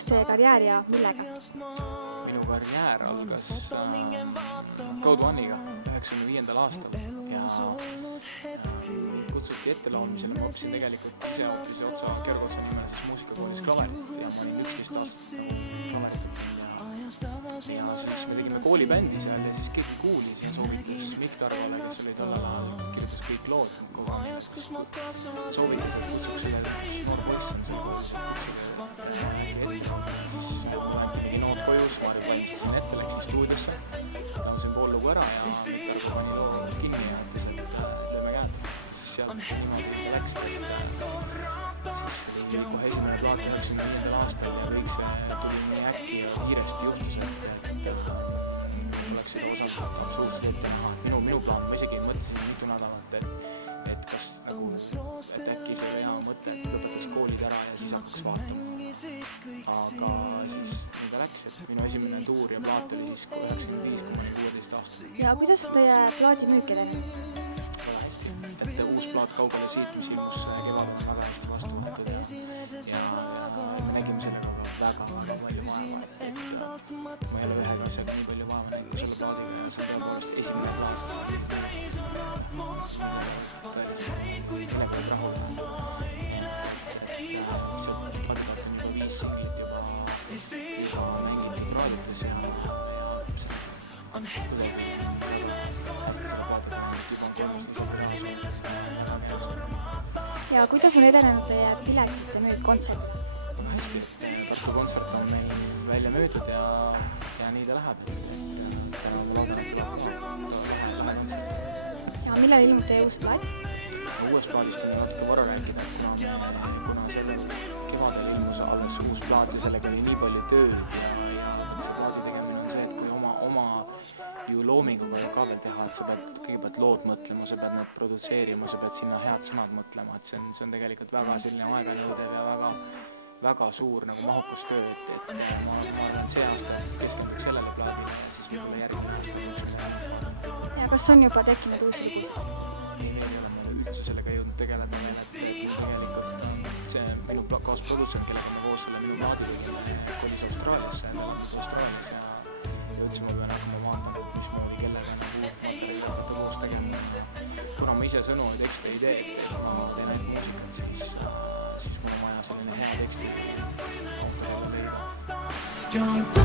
algas see karjäär ja millega? Minu karjäär algas Code One'iga 95. aastal ja kutsuti ette laulmisele. Ma õppisin tegelikult ise Kergotsa nimelises muusikakoolis klaverit ja ma olin 11 aastat klaverit ja siis me tegime koolibändi seal ja siis keegi kuulis ja soovitas Mikk Tarvale, kes oli tollel ajal kirjutas kõik lood soovitas, et kutsuks selle noor poiss on siis lähen nood koju, Marju valmistasin ette, läksin stuudiosse, laulsin pool lugu ära ja Mikk Tarva pani loo kinni ja ütles, et lööme käed. Siis sealt niimoodi läks, siis kohe esimene plaat 95. aastal ja kõik see tuli nii äkki ja kiiresti juhtus, et oleks seda osaldatud suhteliselt ette näha. Minu plaan, ma isegi mõtlesin mitu nädalat, et kas et äkki see hea mõte, et lõpetaks koolid ära ja siis hakkaks vaatama. Aga siis nii ta läks, et minu esimene tuur ja plaat oli siis 95, kui ma olin 16 aastal. Ja kuidas teie plaadi müük edeneb? Et uus plaat Kaugele siit, mis ilmus kevadel, on väga hästi vastu võetud ja me nägime sellega väga palju vaeva. Ma ei ole ühega asjaga nii palju vaeva näinud kui selle plaadiga ja see on tõepoolest esimene plaat. Millega olid rahul. See plaadikat on juba 5 singlit juba mängitud raadites ja hästi selle plaadiga Ja kuidas on edenenud teie piletite müük kontsert? Hästi, Tartu kontsert on meil välja müüdud ja nii ta läheb. Ja millal ilmub teie uus plaat? Uues plaadist on natuke vara rääkida, kuna sellel kevadel ilmus alles uus plaat ja sellega oli nii palju tööd ja see plaadi tegemine on see, et kui oma ju loominguga ka veel teha, et sa pead kõigepealt lood mõtlema, sa pead need produtseerima, sa pead sinna head sõnad mõtlema, et see on tegelikult väga selline aeganõudev ja väga suur nagu mahukas töö, et ma arvan, et see aasta keskendub sellele plaadile ja siis võib-olla järgmine aasta. Ja kas on juba tekkinud uusi lugusid? Ei ole ma üldse sellega jõudnud tegeleda, et tegelikult see minu kaasprodusent, kellega ma koos selle minu plaadi kolis Austraaliasse ja üldse ma pean hakkama vaatama, mismoodi kellega uut materjali hakata koos tegema. Kuna ma ise sõnu ja tekste ei tee, et ma teen ainult muusikat, siis mul on vaja selline hea teksti autorille leida.